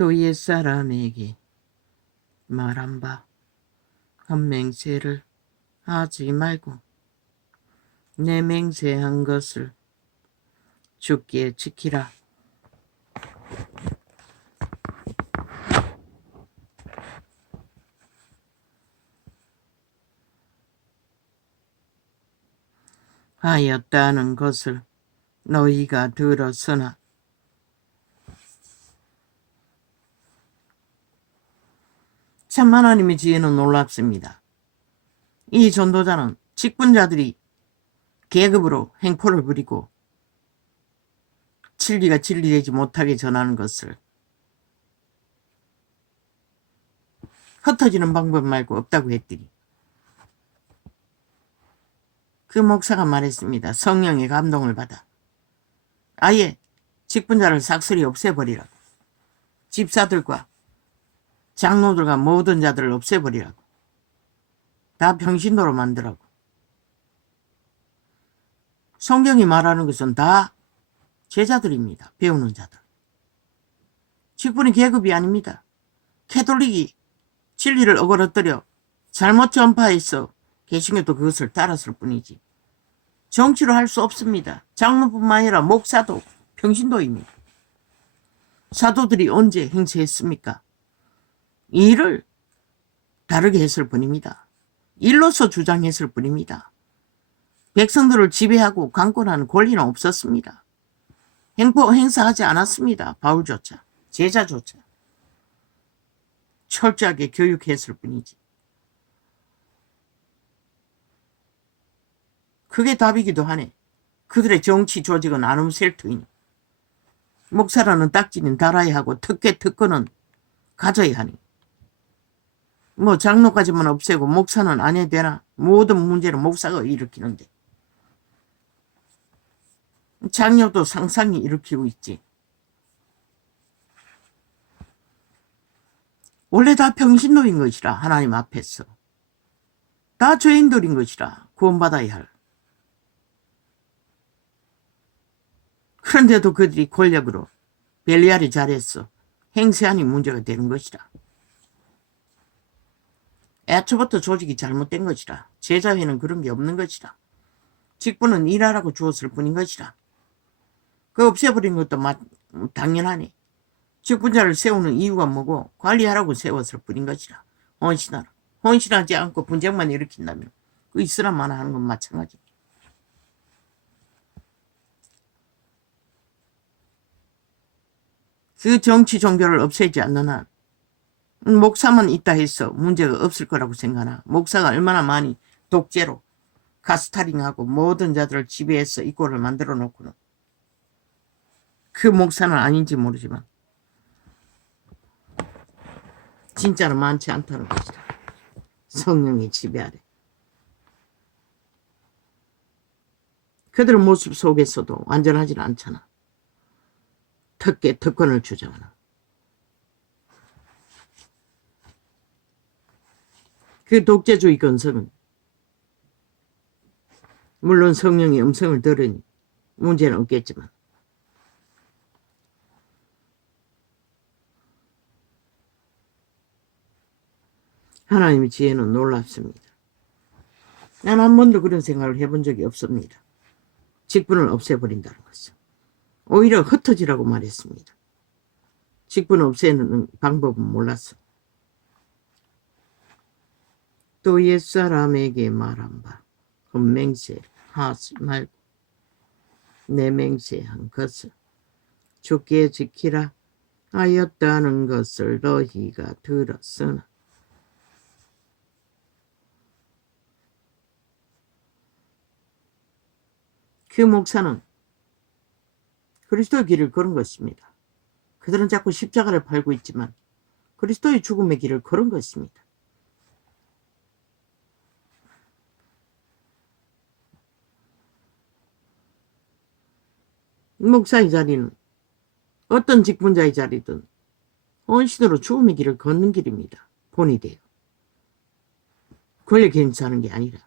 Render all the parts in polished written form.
또 옛사람에게 말한 바 헛맹세를 하지 말고 내 맹세한 것을 주께 지키라. 하였다는 것을 너희가 들었으나 참 하나님의 지혜는 놀랍습니다. 이 전도자는 직분자들이 계급으로 행포를 부리고 진리가 진리되지 못하게 전하는 것을 흩어지는 방법 말고 없다고 했더니 그 목사가 말했습니다. 성령의 감동을 받아 아예 직분자를 싹쓸이 없애버리라고. 집사들과 장로들과 모든 자들을 없애버리라고. 다 병신도로 만들라고. 성경이 말하는 것은 다 제자들입니다. 배우는 자들. 직분이 계급이 아닙니다. 캐톨릭이 진리를 어그러뜨려 잘못 전파해서 개신교도 그것을 따랐을 뿐이지 정치로 할 수 없습니다. 장로뿐만 아니라 목사도 병신도입니다. 사도들이 언제 행세했습니까? 일을 다르게 했을 뿐입니다. 일로서 주장했을 뿐입니다. 백성들을 지배하고 강권하는 권리는 없었습니다. 행사하지 않았습니다. 바울조차 제자조차 철저하게 교육했을 뿐이지. 그게 답이기도 하네. 그들의 정치 조직은 아름셀투이니 목사라는 딱지는 달아야 하고 특권은 가져야 하니 뭐 장로까지만 없애고 목사는 안 해도 되나? 모든 문제는 목사가 일으키는데 장녀도 상상이 일으키고 있지. 원래 다 병신노인 것이라 하나님 앞에서 다 죄인들인 것이라 구원받아야 할. 그런데도 그들이 권력으로 벨리알이 잘했어. 행세하니 문제가 되는 것이라. 애초부터 조직이 잘못된 것이라. 제자회는 그런 게 없는 것이라. 직분은 일하라고 주었을 뿐인 것이라. 그 없애버린 것도 당연하네. 직분자를 세우는 이유가 뭐고 관리하라고 세웠을 뿐인 것이라. 헌신하라. 헌신하지 않고 분쟁만 일으킨다면 그 이스라만 하는 건 마찬가지. 그 정치 종교를 없애지 않는 한 목사만 있다 해서 문제가 없을 거라고 생각하나 목사가 얼마나 많이 독재로 가스타링하고 모든 자들을 지배해서 이 꼴을 만들어 놓고는 그 목사는 아닌지 모르지만 진짜로 많지 않다는 것이다. 성령이 지배하래. 그들의 모습 속에서도 완전하지는 않잖아. 특권을 주장하나. 그 독재주의 근성은 물론 성령의 음성을 들으니 문제는 없겠지만 하나님의 지혜는 놀랍습니다. 난 한 번도 그런 생각을 해본 적이 없습니다. 직분을 없애버린다는 것은. 오히려 흩어지라고 말했습니다. 직분 없애는 방법은 몰랐어. 또 옛사람에게 말한 바 헛맹세 하지 말고 내 맹세한 것을 주께 지키라 하였다는 것을 너희가 들었으나 그 목사는 그리스도의 길을 걸은 것입니다. 그들은 자꾸 십자가를 팔고 있지만 그리스도의 죽음의 길을 걸은 것입니다. 목사의 자리는 어떤 직분자의 자리든 헌신으로 죽음의 길을 걷는 길입니다. 본이 돼요. 권력 행사하는 게 아니라.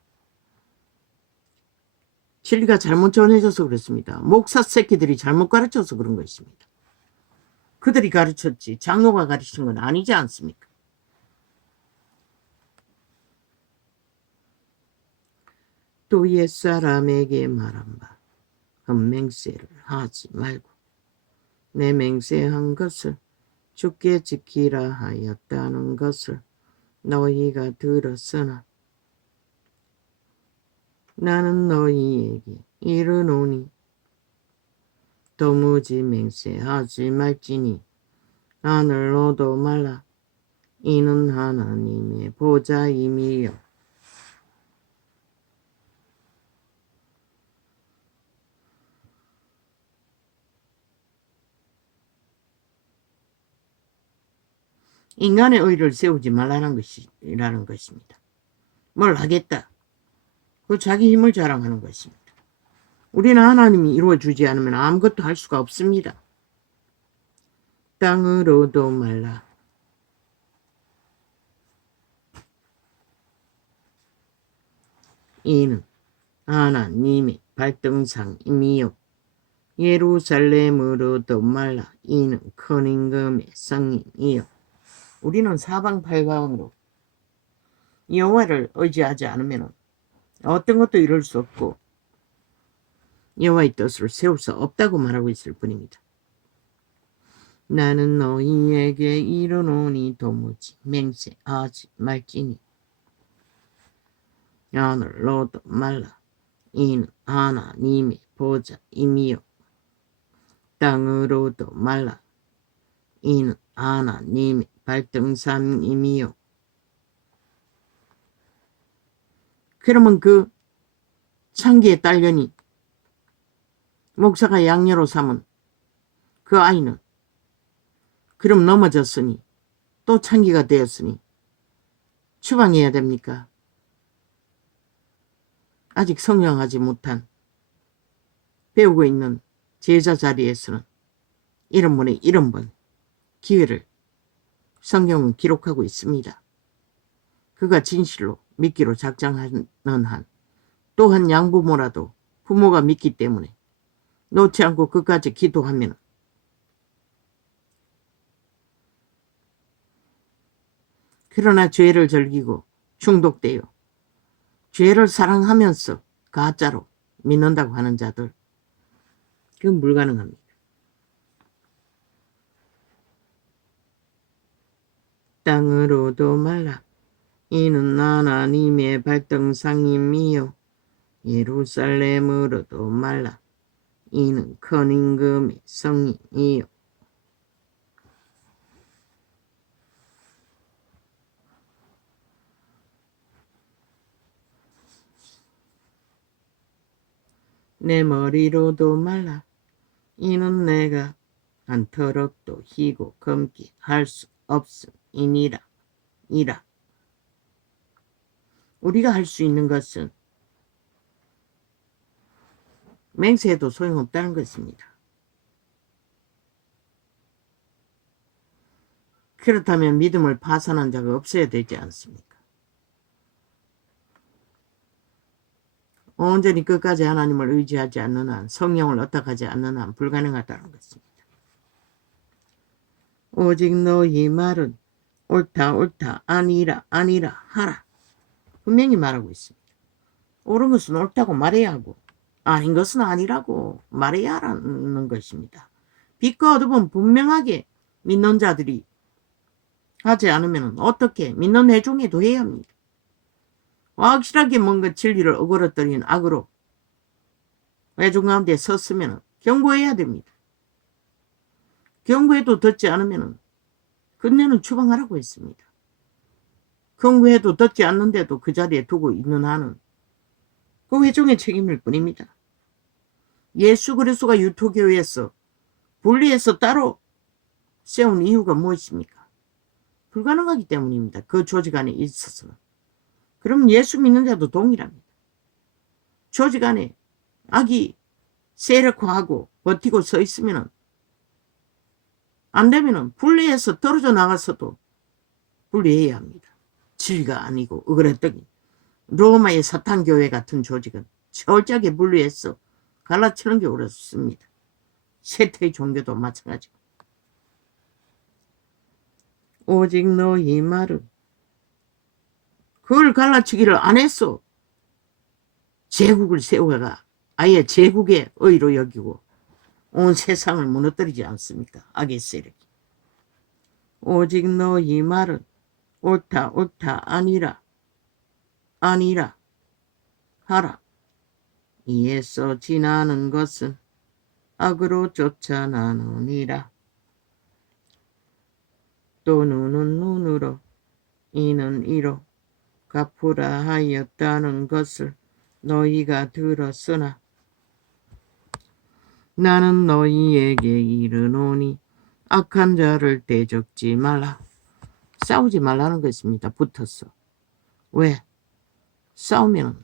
진리가 잘못 전해져서 그렇습니다. 목사 새끼들이 잘못 가르쳐서 그런 것입니다. 그들이 가르쳤지 장로가 가르친 건 아니지 않습니까? 또 옛사람에게 말한 바 헛맹세를 하지 말고 내 맹세한 것을 주께 지키라 하였다는 것을 너희가 들었으나 나는 너희에게 이르노니 도무지 맹세하지 말지니 하늘로도 말라. 이는 하나님의 보좌임이요 인간의 의를 세우지 말라는 것이라는 것입니다. 뭘 하겠다. 그 자기 힘을 자랑하는 것입니다. 우리는 하나님이 이루어주지 않으면 아무것도 할 수가 없습니다. 땅으로도 말라. 이는 하나님의 발등상임이요 예루살렘으로도 말라. 이는 큰 임금의 성임이요. 우리는 사방팔방으로 여호와를 의지하지 않으면 어떤 것도 이룰 수 없고 여호와의 뜻을 세울 수 없다고 말하고 있을 뿐입니다. 나는 너희에게 이르노니 도무지 맹세하지 말지니 하늘로도 말라. 이는 하나님의 보좌임이요 땅으로도 말라. 이는 하나님의 발등상임이요. 그러면 그 창기의 딸년이 목사가 양녀로 삼은 그 아이는 그럼 넘어졌으니 또 창기가 되었으니 추방해야 됩니까? 아직 성령하지 못한 배우고 있는 제자 자리에서는 이런 분의 이런 번 기회를 성경은 기록하고 있습니다. 그가 진실로 믿기로 작정하는 한 또한 양부모라도 부모가 믿기 때문에 놓지 않고 끝까지 기도하면 그러나 죄를 즐기고 중독되어 죄를 사랑하면서 가짜로 믿는다고 하는 자들 그건 불가능합니다. 땅으로도 말라. 이는 하나님의 발등상임이요 예루살렘으로도 말라. 이는 큰 임금의 성임이요. 내 머리로도 말라. 이는 내가 한 터럭도 희고 검게 할 수 없음이니라. 우리가 할 수 있는 것은 맹세해도 소용없다는 것입니다. 그렇다면 믿음을 파산한 자가 없어야 되지 않습니까? 온전히 끝까지 하나님을 의지하지 않는 한, 성령을 얻어가지 않는 한 불가능하다는 것입니다. 오직 너희 말은 옳다 아니라 하라. 분명히 말하고 있습니다. 옳은 것은 옳다고 말해야 하고 아닌 것은 아니라고 말해야 하라는 것입니다. 빛과 어둠은 분명하게 믿는 자들이 하지 않으면 어떻게 믿는 회중에도 해야 합니다. 확실하게 뭔가 진리를 어그러뜨리는 악으로 회중 가운데 섰으면 경고해야 됩니다. 경고해도 듣지 않으면 그녀는 추방하라고 했습니다. 경고해도 듣지 않는데도 그 자리에 두고 있는 한은 그 회중의 책임일 뿐입니다. 예수 그리스도가 유토교회에서 분리해서 따로 세운 이유가 무엇입니까? 불가능하기 때문입니다. 그 조직 안에 있어서는. 그럼 예수 믿는 자도 동일합니다. 조직 안에 악이 세력화하고 버티고 서 있으면 안 되면 분리해서 떨어져 나가서도 분리해야 합니다. 진리가 아니고 어그랬더니 로마의 사탄교회 같은 조직은 철저하게 분리해서 갈라치는 게 어렵습니다. 세태의 종교도 마찬가지고. 오직 너희 말은 그걸 갈라치기를 안 했어. 제국을 세워가 아예 제국의 의로 여기고 온 세상을 무너뜨리지 않습니까? 악의 세력이. 오직 너희 말은 옳다 옳다 아니라 아니라 하라. 이에서 지나는 것은 악으로 쫓아나느니라. 또 눈은 눈으로 이는 이로 갚으라 하였다는 것을 너희가 들었으나 나는 너희에게 이르노니 악한 자를 대적지 말라. 싸우지 말라는 것입니다. 붙어서. 왜? 싸우면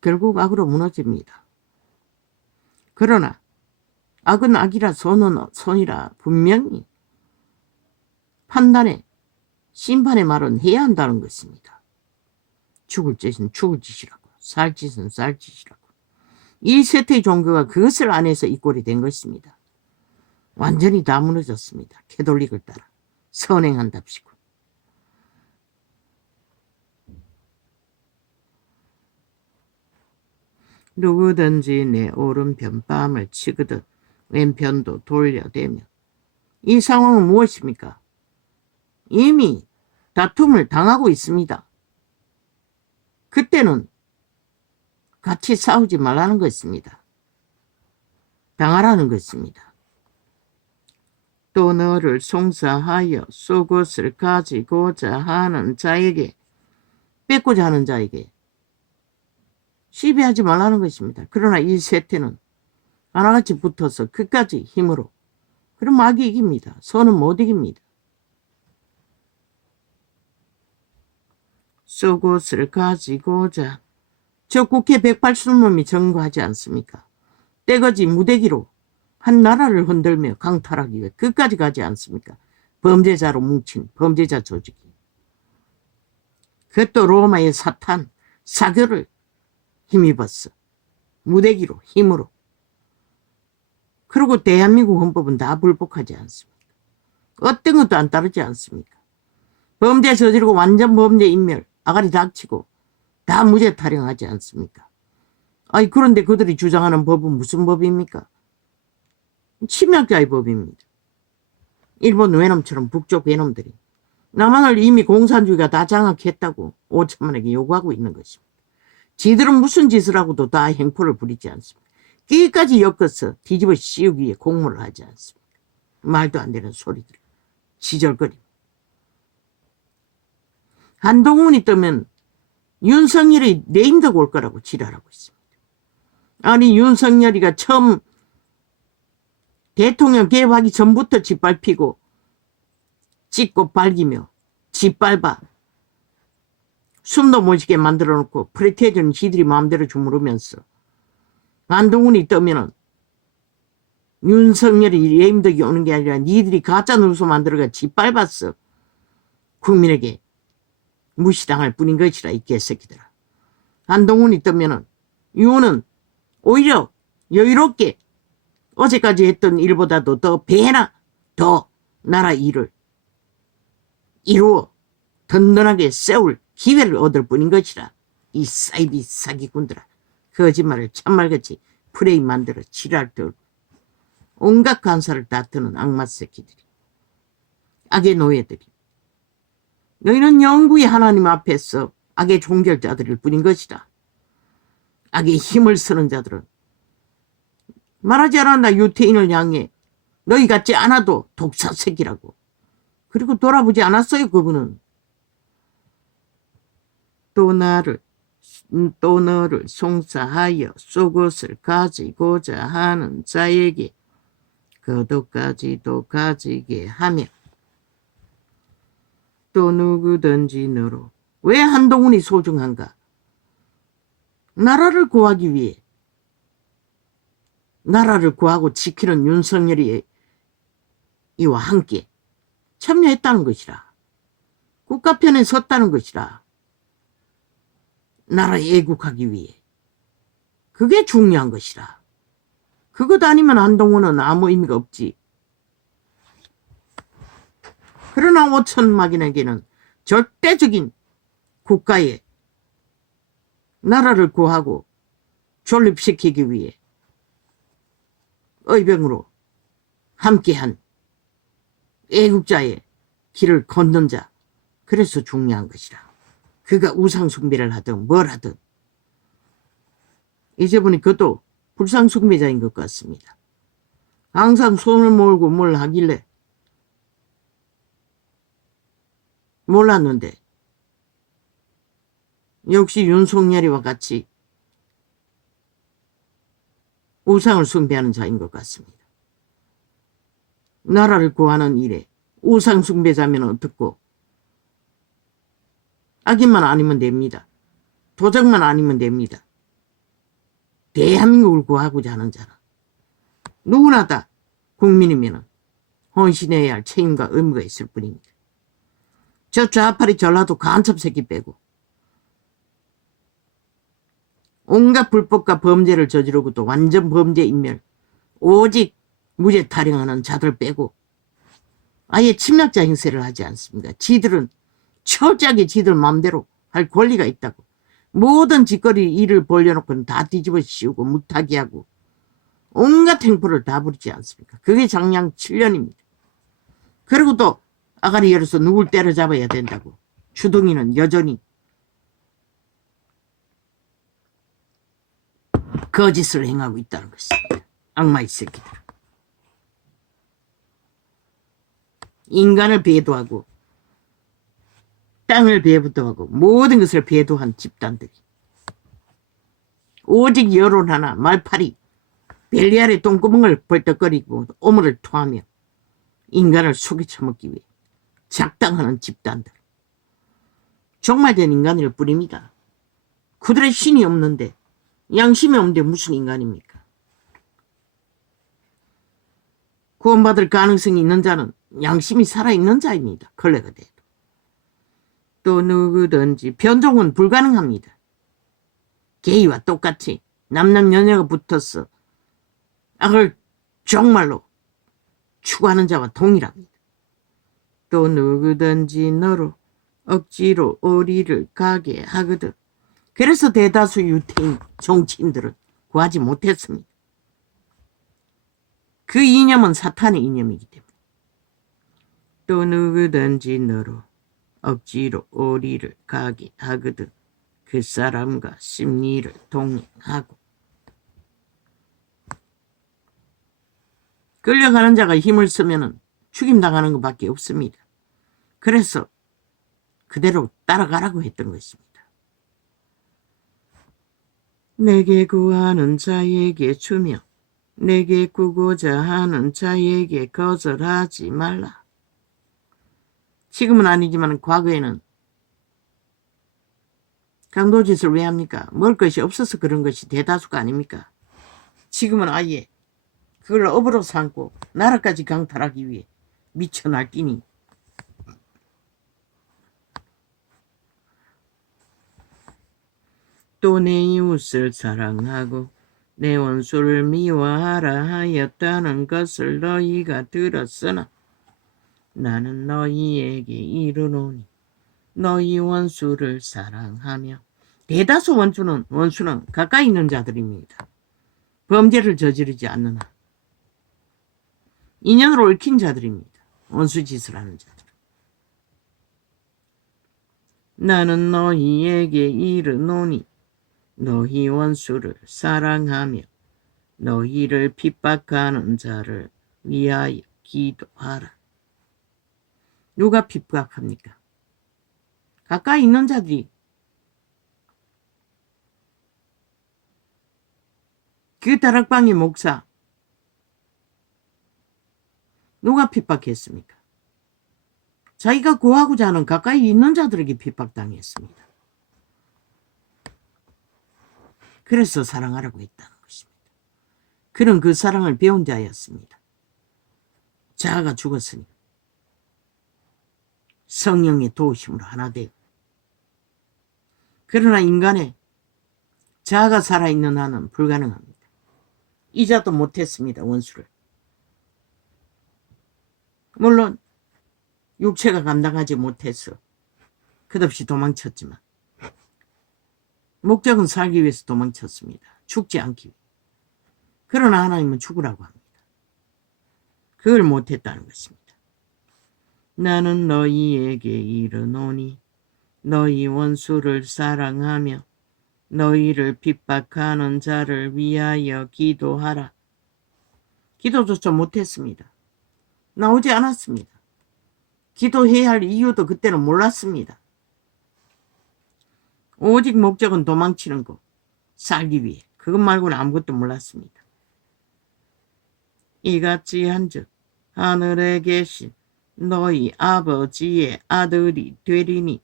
결국 악으로 무너집니다. 그러나 악은 악이라 선은 선이라 분명히 판단에 심판의 말은 해야 한다는 것입니다. 죽을 짓은 죽을 짓이라고, 살 짓은 살 짓이라고. 이 세태의 종교가 그것을 안 해서 이 꼴이 된 것입니다. 완전히 다 무너졌습니다. 캐톨릭을 따라 선행한답시고. 누구든지 내 오른편 뺨을 치거든 왼편도 돌려대며. 이 상황은 무엇입니까? 이미 다툼을 당하고 있습니다. 그때는 같이 싸우지 말라는 것입니다. 당하라는 것입니다. 또 너를 송사하여 속옷을 가지고자 하는 자에게, 뺏고자 하는 자에게 시비하지 말라는 것입니다. 그러나 이 세태는 하나같이 붙어서 끝까지 힘으로, 그럼 악이 이깁니다. 선은 못 이깁니다. 속옷을 가지고자, 저 국회 180놈이 전거하지 않습니까? 떼거지 무대기로 한 나라를 흔들며 강탈하기 위해 끝까지 가지 않습니까? 범죄자로 뭉친 범죄자 조직이. 그것도 로마의 사탄, 사교를 힘입었어. 무대기로, 힘으로. 그리고 대한민국 헌법은 다 불복하지 않습니까? 어떤 것도 안 따르지 않습니까? 범죄 저지르고 완전 범죄 인멸, 아가리 닥치고 다 무죄 타령하지 않습니까? 아니, 그런데 그들이 주장하는 법은 무슨 법입니까? 침략자의 법입니다. 일본 외놈처럼 북쪽 외놈들이 남한을 이미 공산주의가 다 장악했다고 5천만에게 요구하고 있는 것입니다. 지들은 무슨 짓을 하고도 다 행포를 부리지 않습니다. 끼까지 엮어서 뒤집어 씌우기 위해 공모를 하지 않습니다. 말도 안 되는 소리들, 지절거림. 한동훈이 뜨면 윤석열이 내임덕 올 거라고 지랄하고 있습니다. 아니, 윤석열이가 처음 대통령 개업하기 전부터 짓밟히고 찍고 발기며 짓밟아 숨도 못 쉬게 만들어 놓고 프레테이저는 지들이 마음대로 주무르면서 한동훈이 뜨면은 윤석열이 내임덕이 오는 게 아니라 니들이 가짜 뉴스 만들어가 짓밟았어. 국민에게 무시당할 뿐인 것이라, 이 개새끼들아. 한동훈이 뜨면은 유는 오히려 여유롭게 어제까지 했던 일보다도 더 배나 더 나라 일을 이루어 든든하게 세울 기회를 얻을 뿐인 것이라. 이 사이비 사기꾼들아. 거짓말을 참말같이 프레임 만들어 지랄 떨고 온갖 간사를 다투는 악마 새끼들이, 악의 노예들이. 너희는 영구히 하나님 앞에서 악의 종결자들일 뿐인 것이다. 악의 힘을 쓰는 자들은 말하지 않았나 유태인을 향해 너희 같지 않아도 독사 새끼라고. 그리고 돌아보지 않았어요. 그분은. 또 너를 송사하여 속옷을 가지고자 하는 자에게 겉옷까지도 가지게 하며, 또 누구든지 너로. 왜 한동훈이 소중한가? 나라를 구하기 위해, 나라를 구하고 지키는 윤석열이 이와 함께 참여했다는 것이라. 국가 편에 섰다는 것이라. 나라에 애국하기 위해. 그게 중요한 것이라. 그것 아니면 한동훈은 아무 의미가 없지. 그러나 5천막인에게는 절대적인 국가에 나라를 구하고 존립시키기 위해 의병으로 함께한 애국자의 길을 걷는 자, 그래서 중요한 것이라. 그가 우상숭배를 하든 뭘 하든 이제 보니 그것도 불상숭배자인 것 같습니다. 항상 손을 몰고 뭘 하길래 몰랐는데 역시 윤석열이와 같이 우상을 숭배하는 자인 것 같습니다. 나라를 구하는 일에 우상 숭배자면 어떻고 악인만 아니면 됩니다. 도적만 아니면 됩니다. 대한민국을 구하고자 하는 자는 누구나 다 국민이면 헌신해야 할 책임과 의무가 있을 뿐입니다. 저 좌파리 전라도 간첩 새끼 빼고 온갖 불법과 범죄를 저지르고 또 완전 범죄 인멸, 오직 무죄 타령하는 자들 빼고 아예 침략자 행세를 하지 않습니다. 지들은 철저하게 지들 마음대로 할 권리가 있다고. 모든 짓거리 일을 벌려놓고는 다 뒤집어 씌우고 무타기하고 온갖 행포를 다 부리지 않습니까? 그게 장량 7년입니다. 그리고 또 아가리 열어서 누굴 때려잡아야 된다고. 주둥이는 여전히 거짓을 행하고 있다는 것입니다. 악마의 새끼들. 인간을 배도하고 땅을 배도하고 모든 것을 배도한 집단들이 오직 여론 하나 말파리 벨리 아래 똥구멍을 벌떡거리고 오물을 토하며 인간을 속이 처먹기 위해 작당하는 집단들. 종말된 인간일 뿐입니다. 그들의 신이 없는데 양심이 없는데 무슨 인간입니까? 구원받을 가능성이 있는 자는 양심이 살아있는 자입니다. 걸레가 돼도. 또 누구든지 변종은 불가능합니다. 게이와 똑같이 남남여녀가 붙어서 악을 정말로 추구하는 자와 동일합니다. 또 누구든지 너로 억지로 어리를 가게 하거든. 그래서 대다수 유태인 정치인들은 구하지 못했습니다. 그 이념은 사탄의 이념이기 때문에. 또 누구든지 너로 억지로 어리를 가게 하거든. 그 사람과 심리를 동행하고. 끌려가는 자가 힘을 쓰면 죽임당하는 것밖에 없습니다. 그래서 그대로 따라가라고 했던 것입니다. 내게 구하는 자에게 주며 내게 구고자 하는 자에게 거절하지 말라. 지금은 아니지만 과거에는 강도짓을 왜 합니까? 먹을 것이 없어서 그런 것이 대다수가 아닙니까? 지금은 아예 그걸 업으로 삼고 나라까지 강탈하기 위해 미쳐 날뛰니 또 내 이웃을 사랑하고 내 원수를 미워하라 하였다는 것을 너희가 들었으나 나는 너희에게 이르노니 너희 원수를 사랑하며. 대다수 원수는 가까이 있는 자들입니다. 범죄를 저지르지 않는 한 인연으로 얽힌 자들입니다. 원수짓을 하는 자들. 나는 너희에게 이르노니 너희 원수를 사랑하며 너희를 핍박하는 자를 위하여 기도하라. 누가 핍박합니까? 가까이 있는 자들이. 그 다락방의 목사 누가 핍박했습니까? 자기가 구하고자 하는 가까이 있는 자들에게 핍박당했습니다. 그래서 사랑하라고 했다는 것입니다. 그는 그 사랑을 배운 자였습니다. 자아가 죽었으니 성령의 도우심으로 하나 되고. 그러나 인간의 자아가 살아있는 한은 불가능합니다. 이자도 못했습니다. 원수를. 물론 육체가 감당하지 못해서 끝없이 도망쳤지만 목적은 살기 위해서 도망쳤습니다. 죽지 않기 위해. 그러나 하나님은 죽으라고 합니다. 그걸 못했다는 것입니다. 나는 너희에게 이르노니 너희 원수를 사랑하며 너희를 핍박하는 자를 위하여 기도하라. 기도조차 못했습니다. 나오지 않았습니다. 기도해야 할 이유도 그때는 몰랐습니다. 오직 목적은 도망치는 것, 살기 위해. 그것 말고는 아무것도 몰랐습니다. 이같이 한즉 하늘에 계신 너희 아버지의 아들이 되리니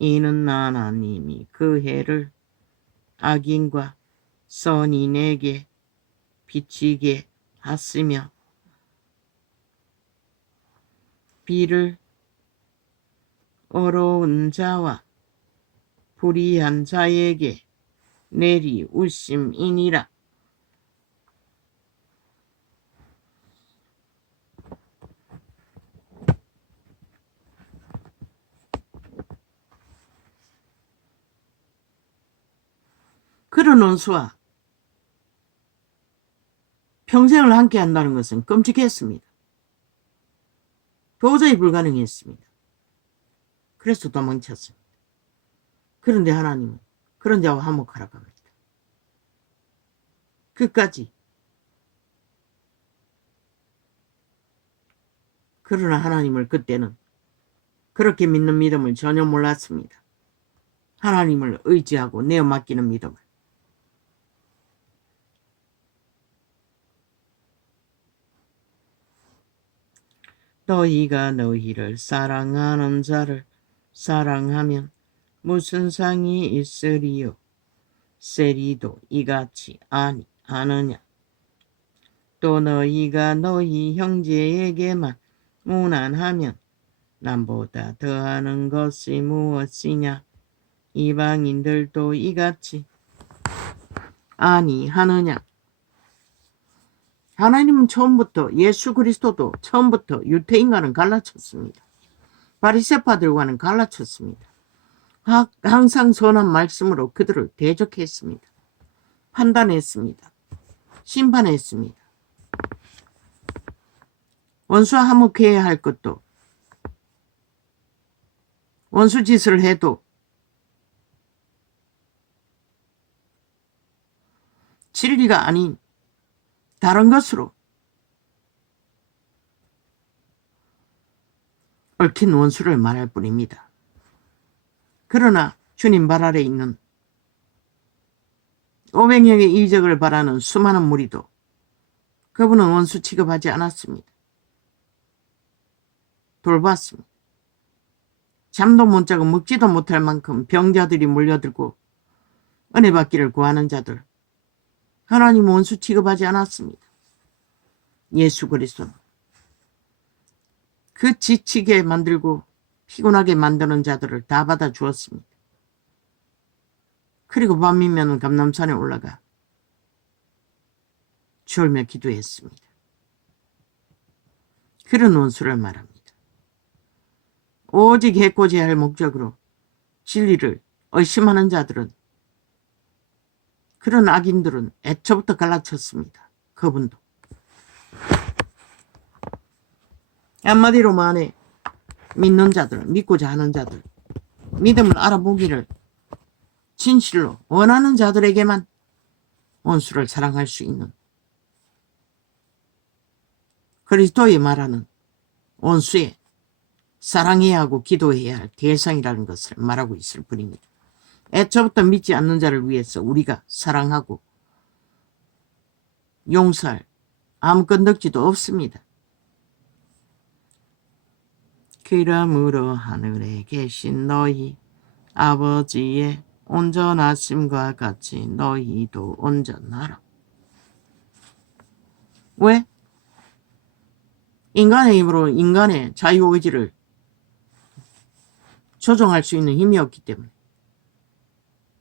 이는 하나님이 그 해를 악인과 선인에게 비치게 하시며 비를 어려운 자와 불의한 자에게 내리우심이니라. 그런 원수와 평생을 함께 한다는 것은 끔찍했습니다. 도저히 불가능했습니다. 그래서 도망쳤습니다. 그런데 하나님은 그런 자와 화목하라고 합니다. 끝까지. 그러나 하나님을 그때는 그렇게 믿는 믿음을 전혀 몰랐습니다. 하나님을 의지하고 내어 맡기는 믿음을. 너희가 너희를 사랑하는 자를 사랑하면 무슨 상이 있으리요? 세리도 이같이 아니하느냐? 또 너희가 너희 형제에게만 무난하면 남보다 더하는 것이 무엇이냐? 이방인들도 이같이 아니하느냐? 하나님은 처음부터, 예수 그리스도도 처음부터 유태인과는 갈라쳤습니다. 바리새파들과는 갈라쳤습니다. 항상 선한 말씀으로 그들을 대적했습니다. 판단했습니다. 심판했습니다. 원수와 화목해야 할 것도, 원수 짓을 해도 진리가 아닌 다른 것으로 얽힌 원수를 말할 뿐입니다. 그러나 주님 발 아래 있는 500명의 이적을 바라는 수많은 무리도 그분은 원수 취급하지 않았습니다. 돌봤습니다. 잠도 못 자고 먹지도 못할 만큼 병자들이 몰려들고 은혜 받기를 구하는 자들, 하나님 원수 취급하지 않았습니다. 예수 그리스도는 그 지치게 만들고 피곤하게 만드는 자들을 다 받아 주었습니다. 그리고 밤이면 감람산에 올라가 졸며 기도했습니다. 그런 원수를 말합니다. 오직 해코지할 목적으로 진리를 의심하는 자들은, 그런 악인들은 애초부터 갈라쳤습니다. 그분도. 한마디로 말해 믿는 자들, 믿고자 하는 자들, 믿음을 알아보기를 진실로 원하는 자들에게만 원수를 사랑할 수 있는, 그리스도의 말하는 원수의 사랑해야 하고 기도해야 할 대상이라는 것을 말하고 있을 뿐입니다. 애초부터 믿지 않는 자를 위해서 우리가 사랑하고 용서할 아무 건덕지도 없습니다. 그러므로 하늘에 계신 너희 아버지의 온전하심과 같이 너희도 온전하라. 왜? 인간의 힘으로 인간의 자유의지를 조종할 수 있는 힘이 없기 때문에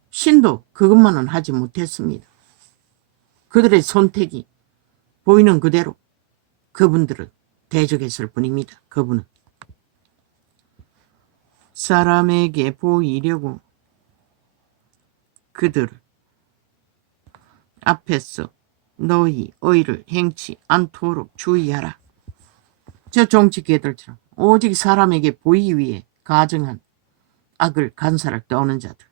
신도 그것만은 하지 못했습니다. 그들의 선택이 보이는 그대로 그분들은 대적했을 뿐입니다. 그분은 사람에게 보이려고 그들 앞에서 너희 의를 행치 않도록 주의하라. 저 종치개들처럼 오직 사람에게 보이기 위해 가증한 악을 간사를 떠오는 자들.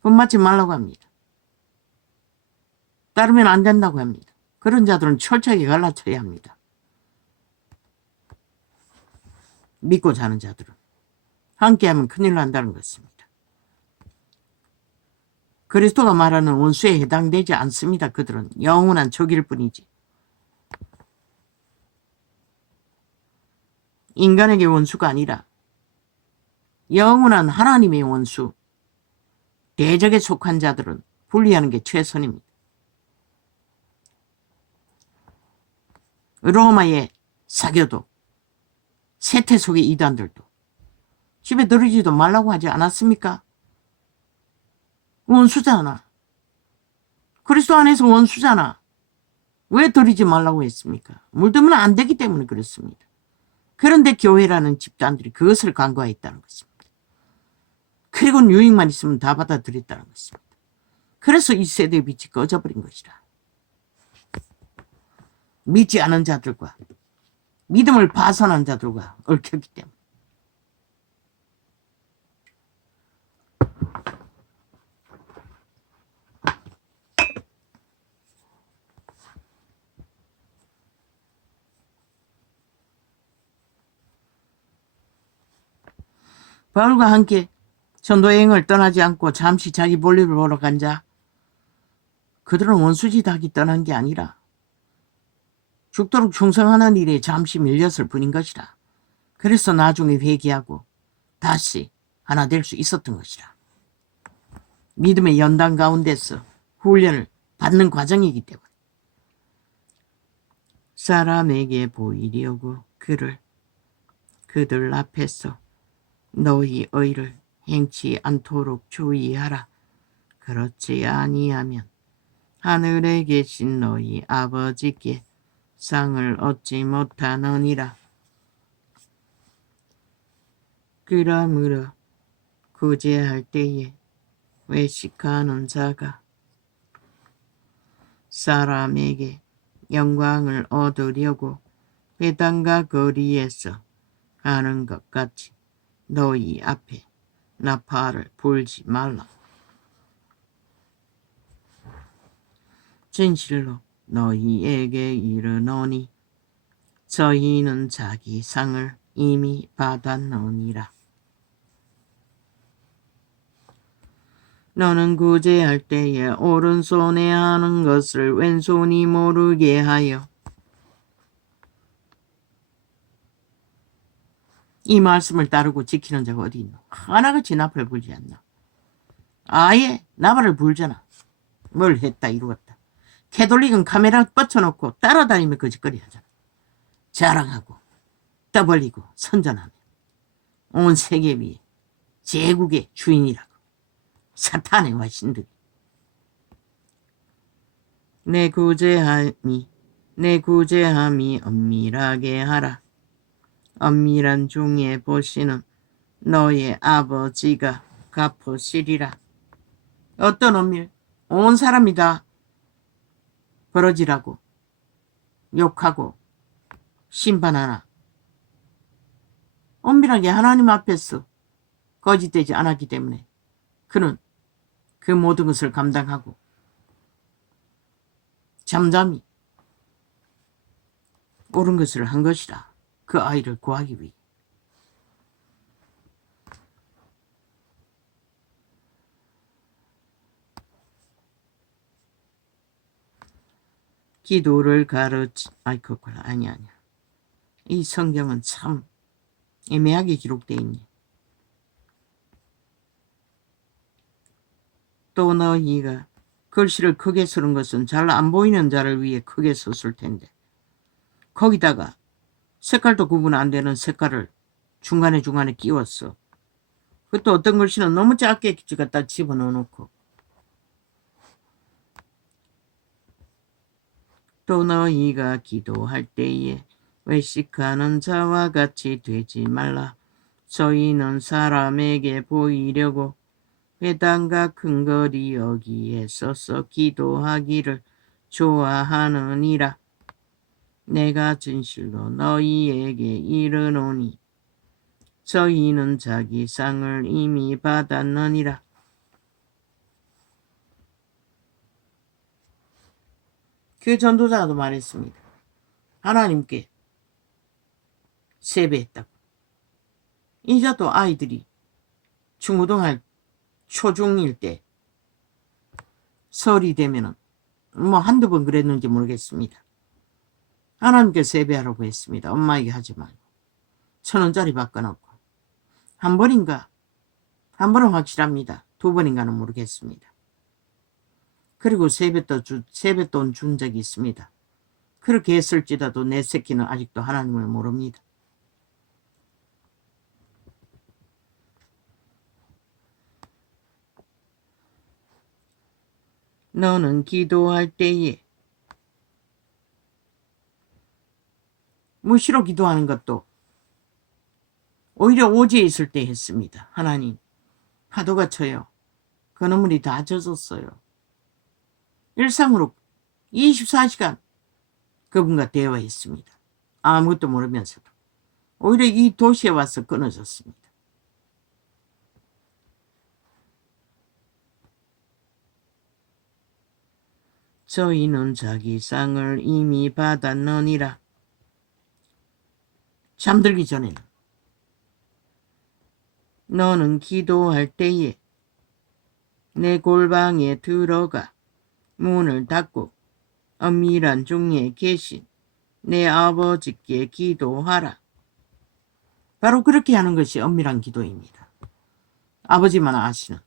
본맞지 말라고 합니다. 따르면 안 된다고 합니다. 그런 자들은 철저하게 갈라쳐야 합니다. 믿고 자는 자들은 함께하면 큰일 난다는 것입니다. 그리스도가 말하는 원수에 해당되지 않습니다. 그들은 영원한 적일 뿐이지. 인간에게 원수가 아니라 영원한 하나님의 원수, 대적에 속한 자들은 분리하는 게 최선입니다. 로마의 사교도, 세태 속의 이단들도 집에 들이지도 말라고 하지 않았습니까? 원수잖아. 그리스도 안에서 원수잖아. 왜 들이지 말라고 했습니까? 물들면 안 되기 때문에 그렇습니다. 그런데 교회라는 집단들이 그것을 간과했다는 것입니다. 그리고 유익만 있으면 다 받아들였다는 것입니다. 그래서 이 세대의 빛이 꺼져버린 것이라. 믿지 않은 자들과 믿음을 파산한 자들과 얽혔기 때문에. 바울과 함께 전도여행을 떠나지 않고 잠시 자기 볼일을 보러 간 자, 그들은 원수짓 하기 떠난 게 아니라 죽도록 충성하는 일에 잠시 밀렸을 뿐인 것이라. 그래서 나중에 회개하고 다시 하나 될 수 있었던 것이라. 믿음의 연단 가운데서 훈련을 받는 과정이기 때문에. 사람에게 보이려고 그들 앞에서 너희 의를 행치 않도록 주의하라. 그렇지 아니하면 하늘에 계신 너희 아버지께 상을 얻지 못하느니라. 그러므로 구제할 때에 외식하는 자가 사람에게 영광을 얻으려고 회당과 거리에서 하는 것 같이 너희 앞에 나팔을 불지 말라. 진실로 너희에게 이르노니 저희는 자기 상을 이미 받았느니라. 너는 구제할 때에 오른손에 하는 것을 왼손이 모르게 하여. 이 말씀을 따르고 지키는 자가 어디 있노? 하나같이 나팔 불지 않나? 아예 나팔을 불잖아. 뭘 했다 이루었다. 캐톨릭은 카메라 뻗쳐놓고 따라다니며 거짓거리 하잖아. 자랑하고 떠벌리고 선전하며 온 세계 위에 제국의 주인이라고. 사탄의 화신들이. 내 구제함이 엄밀하게 하라. 엄밀한 중에 보시는 너의 아버지가 갚으시리라. 어떤 엄밀? 온 사람이 다 버러지라고 욕하고 심판하나. 엄밀하게 하나님 앞에서 거짓되지 않았기 때문에 그는 그 모든 것을 감당하고 잠잠히 옳은 것을 한 것이라. 그 아이를 구하기 위해. 기도를 아니야. 이 성경은 참 애매하게 기록되어 있네. 또 너희가 글씨를 크게 쓰는 것은 잘 안 보이는 자를 위해 크게 썼을 텐데 거기다가 색깔도 구분 안 되는 색깔을 중간에 끼웠어. 그것도 어떤 글씨는 너무 작게 갖다 집어넣어놓고 또 너희가 기도할 때에 외식하는 자와 같이 되지 말라. 저희는 사람에게 보이려고 회당과 큰거리 여기에 서서 기도하기를 좋아하느니라. 내가 진실로 너희에게 이르노니 저희는 자기 상을 이미 받았느니라. 그 전도자도 말했습니다. 하나님께 세배했다고. 이자도 아이들이 중고등할 초중일 때 설이 되면은 뭐 한두 번 그랬는지 모르겠습니다. 하나님께 세배하라고 했습니다. 엄마에게 하지 말고 1,000원짜리 바꿔놓고 한 번은 확실합니다. 2번인가는 모르겠습니다. 그리고 세뱃돈 준 적이 있습니다. 그렇게 했을지라도 내 새끼는 아직도 하나님을 모릅니다. 너는 기도할 때에 무시로 기도하는 것도 오히려 오지에 있을 때 했습니다. 하나님, 파도가 쳐요. 건어물이 다 젖었어요. 일상으로 24시간 그분과 대화했습니다. 아무것도 모르면서도. 오히려 이 도시에 와서 끊어졌습니다. 저희는 자기 상을 이미 받았느니라. 잠들기 전에는 너는 기도할 때에 내 골방에 들어가 문을 닫고 엄밀한 중에 계신 내 아버지께 기도하라. 바로 그렇게 하는 것이 엄밀한 기도입니다. 아버지만 아시는.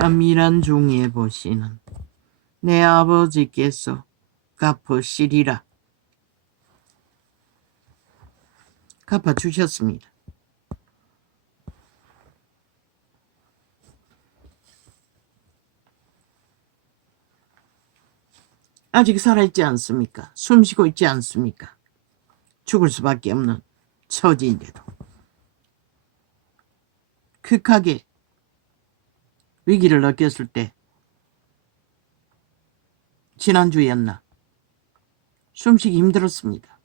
엄밀한 중에 보시는 내 아버지께서 갚으시리라. 갚아주셨습니다. 아직 살아있지 않습니까? 숨쉬고 있지 않습니까? 죽을 수밖에 없는 처지인데도 극하게 위기를 느꼈을 때 지난주였나 숨쉬기 힘들었습니다.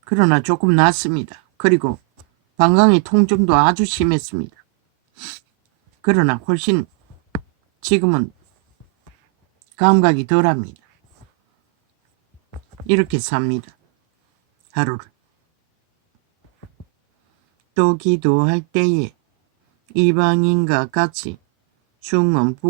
그러나 조금 낫습니다. 그리고 방광의 통증도 아주 심했습니다. 그러나 훨씬 지금은 감각이 덜합니다. 이렇게 삽니다. 하루를. 또 기도할 때에 이방인과 같이 중언